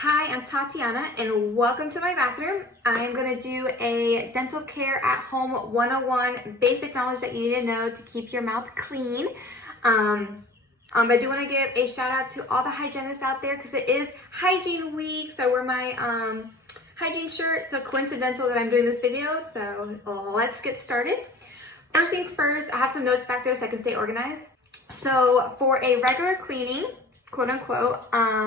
Hi, I'm Tatiana and welcome to my bathroom. I'm going to do a dental care at home 101 basic knowledge that you need to know to keep your mouth clean. I do want to give a shout out to all the hygienists out there because it is Hygiene Week. So I wear my hygiene shirt, so coincidental that I'm doing this video. So let's get started. First things first, I have some notes back there so I can stay organized. So for a regular cleaning, quote unquote,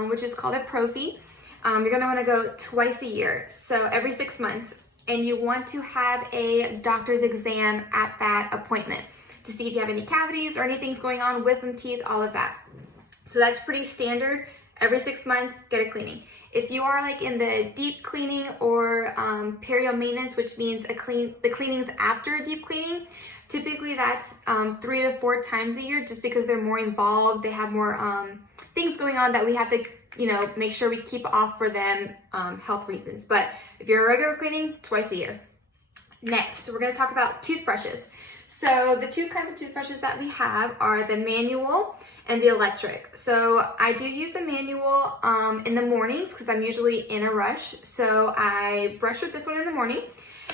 which is called a prophy, you're gonna wanna go twice a year, so every 6 months, and you want to have a doctor's exam at that appointment to see if you have any cavities or anything's going on, wisdom teeth, all of that. So that's pretty standard. Every 6 months, get a cleaning. If you are like in the deep cleaning or perio maintenance, which means the cleanings after a deep cleaning, typically that's 3 to 4 times a year, just because they're more involved. They have more things going on that we have to, make sure we keep off for them, health reasons. But if you're a regular cleaning, twice a year. Next, we're gonna talk about toothbrushes. So the two kinds of toothbrushes that we have are the manual and the electric. So I do use the manual in the mornings because I'm usually in a rush. So I brush with this one in the morning.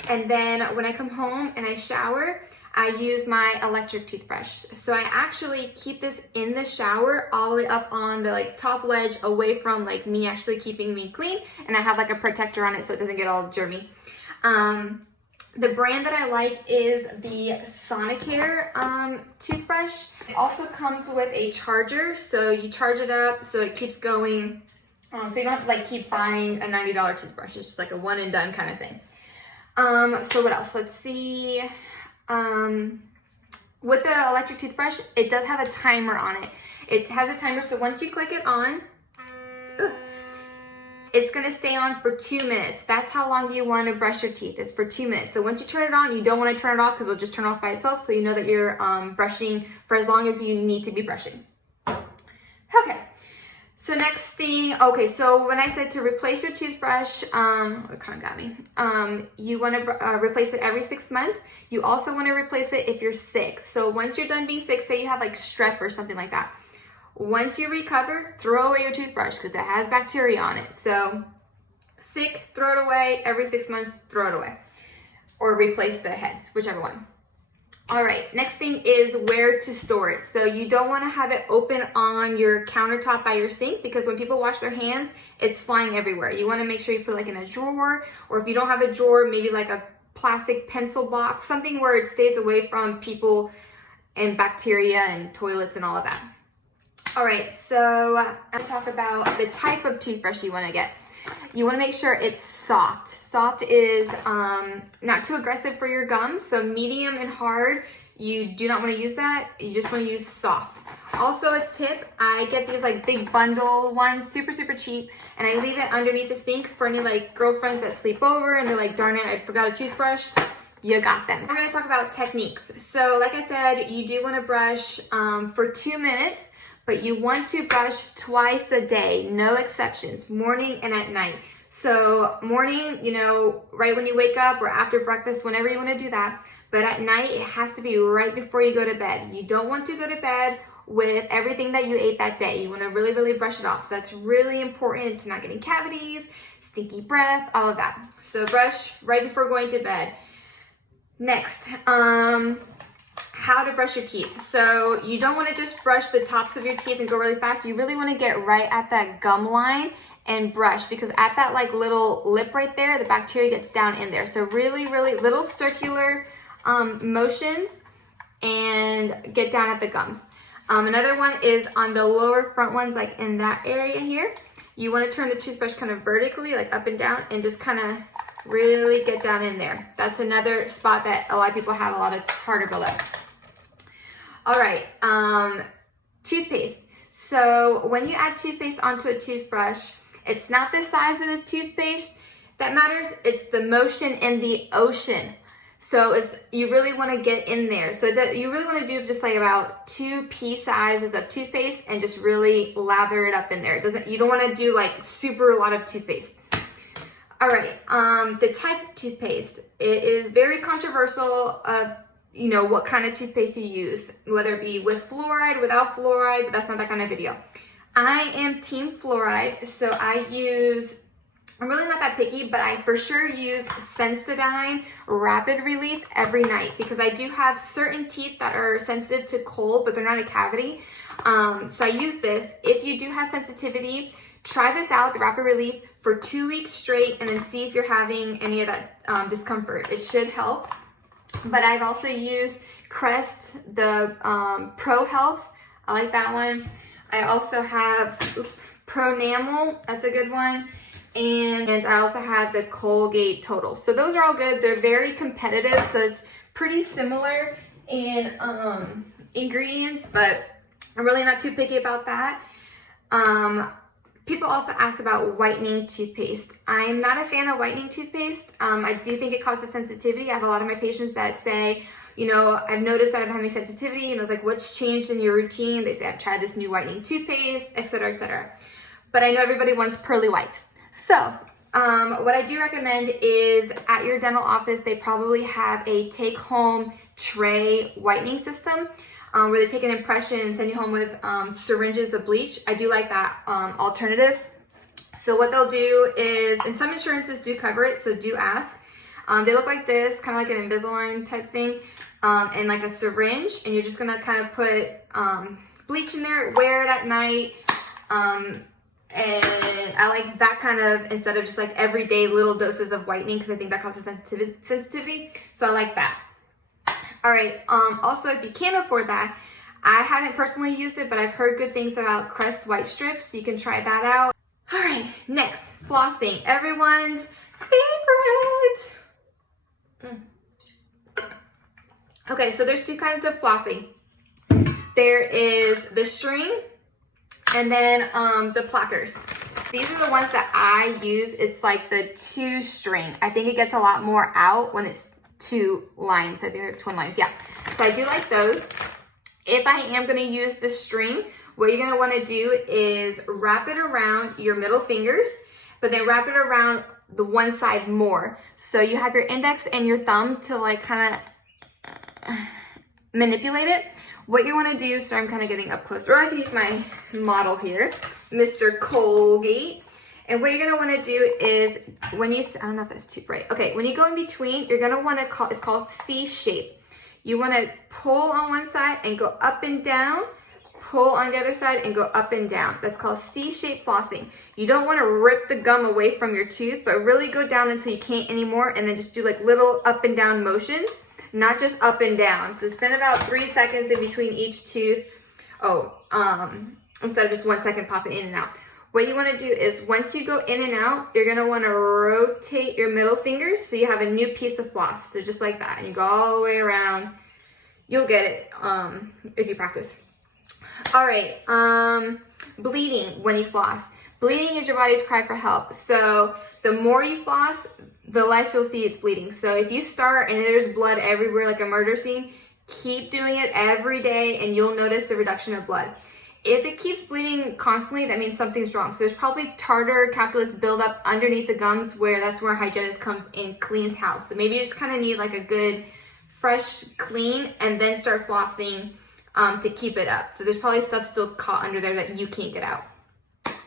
And then when I come home and I shower, I use my electric toothbrush. So I actually keep this in the shower all the way up on the top ledge away from me actually keeping me clean. And I have a protector on it so it doesn't get all germy. The brand that I like is the Sonicare toothbrush. It also comes with a charger, so you charge it up so it keeps going. So you don't have to keep buying a $90 toothbrush. It's just like a one and done kind of thing. So what else? Let's see. With the electric toothbrush, it does have a timer on it. It has a timer, so once you click it on, it's gonna stay on for 2 minutes. That's how long you want to brush your teeth, is for 2 minutes. So once you turn it on, you don't want to turn it off because it'll just turn off by itself, so you know that you're brushing for as long as you need to be brushing. Okay, so next thing, so when I said to replace your toothbrush, it kind of got me. You want to replace it every 6 months. You also want to replace it if you're sick. So once you're done being sick, say you have strep or something like that. Once you recover, throw away your toothbrush because it has bacteria on it. So sick, throw it away. Every 6 months, throw it away. Or replace the heads, whichever one. All right, next thing is where to store it. So you don't want to have it open on your countertop by your sink because when people wash their hands, it's flying everywhere. You want to make sure you put it in a drawer, or if you don't have a drawer, maybe a plastic pencil box, something where it stays away from people and bacteria and toilets and all of that. All right, so I'm gonna talk about the type of toothbrush you want to get. You want to make sure it's soft. Soft is not too aggressive for your gums, so medium and hard, you do not want to use that. You just want to use soft. Also a tip, I get these big bundle ones, super, super cheap, and I leave it underneath the sink for any girlfriends that sleep over and they're like, darn it, I forgot a toothbrush. You got them. We're going to talk about techniques. So like I said, you do want to brush for 2 minutes, but you want to brush twice a day, no exceptions, morning and at night. So morning, right when you wake up or after breakfast, whenever you want to do that. But at night, it has to be right before you go to bed. You don't want to go to bed with everything that you ate that day. You want to really, really brush it off. So that's really important to not getting cavities, stinky breath, all of that. So brush right before going to bed. Next, how to brush your teeth. So you don't want to just brush the tops of your teeth and go really fast. You really want to get right at that gum line and brush, because at that little lip right there, the bacteria gets down in there. So really, really little circular motions and get down at the gums. Another one is on the lower front ones, in that area here. You want to turn the toothbrush kind of vertically, up and down, and just kind of really get down in there. That's another spot that a lot of people have a lot of tartar buildup. All right, toothpaste. So when you add toothpaste onto a toothbrush, it's not the size of the toothpaste that matters, it's the motion in the ocean. So you really want to get in there. So you really want to do just about 2 pea sizes of toothpaste and just really lather it up in there. You don't want to do super a lot of toothpaste. All right, the type of toothpaste, it is very controversial of what kind of toothpaste you use, whether it be with fluoride, without fluoride, but that's not that kind of video. I am team fluoride, so I'm really not that picky, but I for sure use Sensodyne Rapid Relief every night because I do have certain teeth that are sensitive to cold, but they're not a cavity. So I use this. If you do have sensitivity, try this out, the Rapid Relief, for 2 weeks straight and then see if you're having any of that discomfort. It should help. But I've also used Crest, the Pro Health. I like that one. I also have, Pronamel, that's a good one. And I also have the Colgate Total. So those are all good. They're very competitive, so it's pretty similar in ingredients, but I'm really not too picky about that. People also ask about whitening toothpaste. I'm not a fan of whitening toothpaste. I do think it causes sensitivity. I have a lot of my patients that say, you know, I've noticed that I'm having sensitivity, and I was like, what's changed in your routine? They say, I've tried this new whitening toothpaste, etc., etc. But I know everybody wants pearly whites. So what I do recommend is at your dental office, they probably have a take-home tray whitening system where they take an impression and send you home with syringes of bleach. I do like that alternative. So what they'll do is, and some insurances do cover it, so do ask. They look like this, kind of like an Invisalign type thing, and like a syringe, and you're just gonna kind of put bleach in there, wear it at night. And I like that kind of, instead of just like everyday little doses of whitening, because I think that causes sensitivity. So I like that. All right. Also, if you can't afford that, I haven't personally used it, but I've heard good things about Crest White Strips. So you can try that out. All right. Next, flossing. Everyone's favorite. Okay. So there's two kinds of flossing. There is the string, and then the plackers. These are the ones that I use. It's like the 2 string. I think it gets a lot more out when it's 2 lines. I think they're twin lines, yeah. So I do like those. If I am gonna use the string, what you're gonna wanna do is wrap it around your middle fingers, but then wrap it around the one side more. So you have your index and your thumb to like kind of manipulate it. What you want to do, so I'm kind of getting up close, or I can use my model here, Mr. Colgate. And what you're going to want to do is, when you, I don't know if that's too bright. Okay, when you go in between, you're going to want to it's called C shape. You want to pull on one side and go up and down, pull on the other side and go up and down. That's called C-shaped flossing. You don't want to rip the gum away from your tooth, but really go down until you can't anymore, and then just do like little up and down motions. Not just up and down. So spend about 3 seconds in between each tooth. Instead of just 1 second popping in and out. What you want to do is, once you go in and out, you're going to want to rotate your middle fingers so you have a new piece of floss. So just like that. And you go all the way around. You'll get it if you practice. All right. Bleeding when you floss. Bleeding is your body's cry for help. So the more you floss, the less you'll see it's bleeding. So if you start and there's blood everywhere like a murder scene, keep doing it every day and you'll notice the reduction of blood. If it keeps bleeding constantly, that means something's wrong. So there's probably tartar calculus buildup underneath the gums, where that's where hygienist comes and cleans house. So maybe you just kind of need like a good fresh clean and then start flossing to keep it up. So there's probably stuff still caught under there that you can't get out.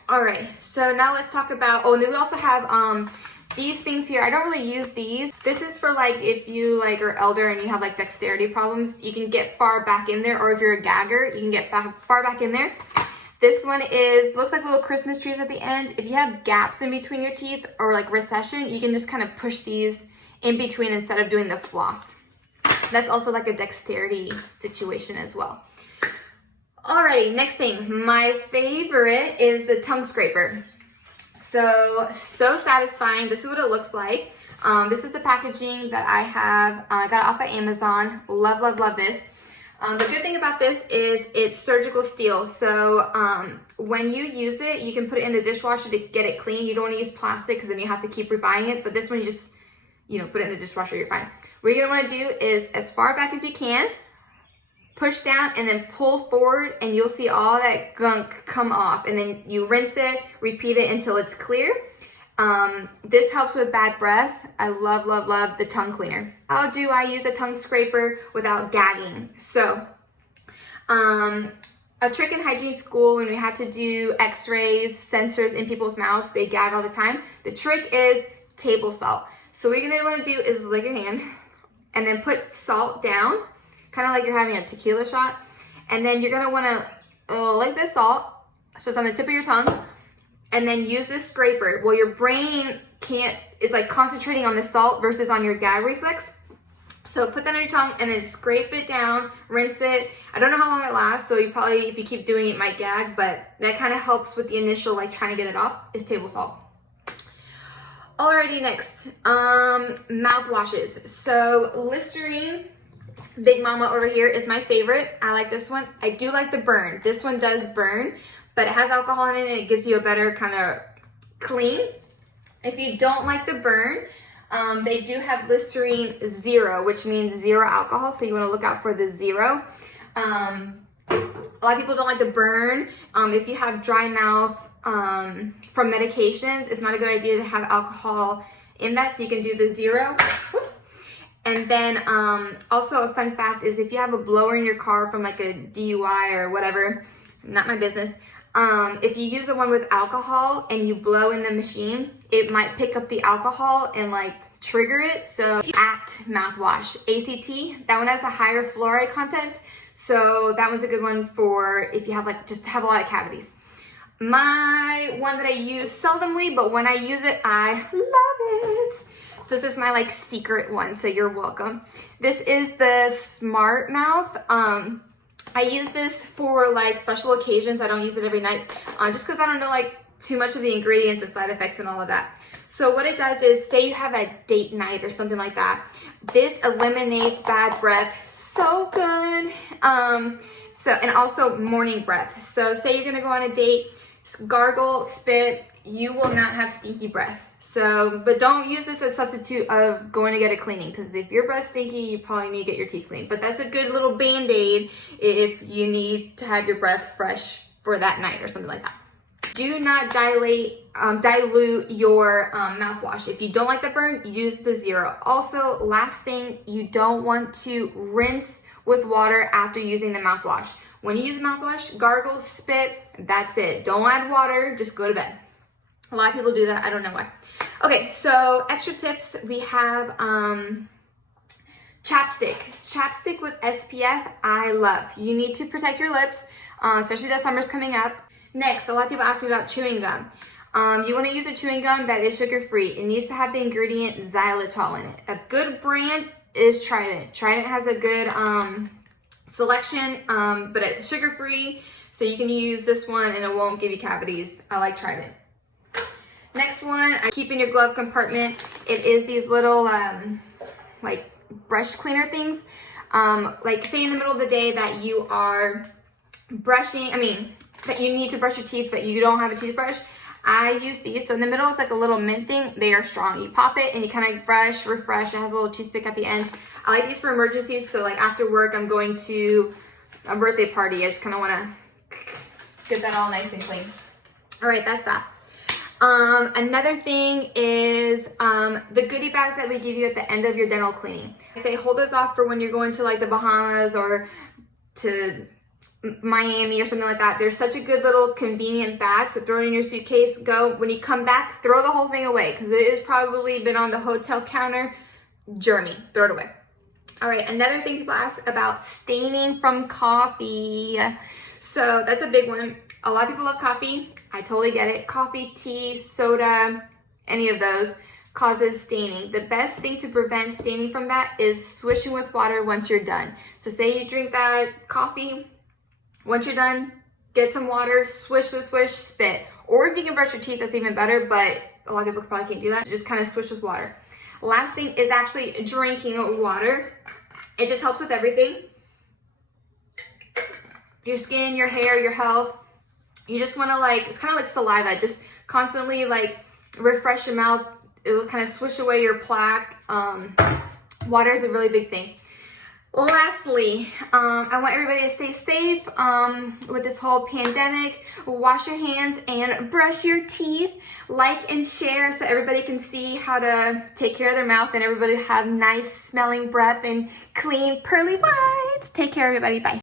All right, so now let's talk about, and then we also have these things here. I don't really use these. This is for like if you like are elder and you have like dexterity problems, you can get far back in there, or if you're a gagger, you can get far back in there. This one looks like little Christmas trees at the end. If you have gaps in between your teeth or like recession, you can just kind of push these in between instead of doing the floss. That's also like a dexterity situation as well. Alrighty, next thing. My favorite is the tongue scraper. So satisfying. This is what it looks like. This is the packaging that I have. I got it off of Amazon. Love, love, love this. The good thing about this is it's surgical steel. So when you use it, you can put it in the dishwasher to get it clean. You don't want to use plastic because then you have to keep rebuying it. But this one, you just, put it in the dishwasher, you're fine. What you're going to want to do is as far back as you can, push down and then pull forward, and you'll see all that gunk come off. And then you rinse it, repeat it until it's clear. This helps with bad breath. I love, love, love the tongue cleaner. How do I use a tongue scraper without gagging? So, A trick in hygiene school when we had to do x-rays, sensors in people's mouths, they gag all the time. The trick is table salt. So what you're gonna wanna do is lick your hand and then put salt down, kind of like you're having a tequila shot. And then you're gonna wanna lick the salt, so it's on the tip of your tongue, and then use this scraper. Well, your brain it's like concentrating on the salt versus on your gag reflex. So put that on your tongue and then scrape it down, rinse it. I don't know how long it lasts, so you probably, if you keep doing it, might gag, but that kind of helps with the initial, like trying to get it off, is table salt. Alrighty, next, mouthwashes. So Listerine, Big Mama over here is my favorite. I like this one. I do like the burn. This one does burn, but it has alcohol in it and it gives you a better kind of clean. If you don't like the burn, they do have Listerine Zero, which means zero alcohol, so you want to look out for the zero. A lot of people don't like the burn. If you have dry mouth from medications, it's not a good idea to have alcohol in that, so you can do the zero. Whoops. And then also a fun fact is if you have a blower in your car from like a DUI or whatever, not my business, if you use the one with alcohol and you blow in the machine, it might pick up the alcohol and like trigger it. So ACT mouthwash, ACT, that one has a higher fluoride content. So that one's a good one for if you have like, just have a lot of cavities. My one that I use seldomly, but when I use it, I love it. This is my like secret one, so you're welcome. This is the Smart Mouth. I use this for like special occasions. I don't use it every night, just because I don't know like too much of the ingredients and side effects and all of that. So what it does is, say you have a date night or something like that. This eliminates bad breath. So good. And also morning breath. So say you're gonna go on a date, gargle, spit, you will not have stinky breath. So, but don't use this as a substitute of going to get a cleaning, because if your breath's stinky, you probably need to get your teeth cleaned. But that's a good little Band-Aid if you need to have your breath fresh for that night or something like that. Do not dilute your mouthwash. If you don't like the burn, use the zero. Also, last thing, you don't want to rinse with water after using the mouthwash. When you use mouthwash, gargle, spit, that's it. Don't add water, just go to bed. A lot of people do that, I don't know why. Okay, so extra tips, we have chapstick. Chapstick with SPF, I love. You need to protect your lips, especially that summer's coming up. Next, a lot of people ask me about chewing gum. You want to use a chewing gum that is sugar-free. It needs to have the ingredient xylitol in it. A good brand is Trident. Trident has a good selection, but it's sugar-free, so you can use this one and it won't give you cavities. I like Trident. Next one, I keep in your glove compartment. It is these little like brush cleaner things. Like say in the middle of the day that you are that you need to brush your teeth, but you don't have a toothbrush. I use these. So in the middle is like a little mint thing. They are strong. You pop it and you kind of brush, refresh. It has a little toothpick at the end. I like these for emergencies. So like after work, I'm going to a birthday party. I just kind of want to get that all nice and clean. All right, that's that. Another thing is the goodie bags that we give you at the end of your dental cleaning. I say hold those off for when you're going to like the Bahamas or to Miami or something like that. They're such a good little convenient bag, so throw it in your suitcase. Go, when you come back, throw the whole thing away because it has probably been on the hotel counter. Germy, throw it away. All right, another thing people ask about staining from coffee. So that's a big one. A lot of people love coffee. I totally get it. Coffee, tea, soda, any of those causes staining. The best thing to prevent staining from that is swishing with water once you're done. So say you drink that coffee, once you're done, get some water, swish, swish, swish, spit. Or if you can brush your teeth, that's even better, but a lot of people probably can't do that. Just kind of swish with water. Last thing is actually drinking water. It just helps with everything. Your skin, your hair, your health. You just want to like, it's kind of like saliva, just constantly like refresh your mouth. It will kind of swish away your plaque. Water is a really big thing. Lastly, I want everybody to stay safe with this whole pandemic. Wash your hands and brush your teeth. Like and share so everybody can see how to take care of their mouth and everybody have nice smelling breath and clean pearly whites. Take care, everybody. Bye.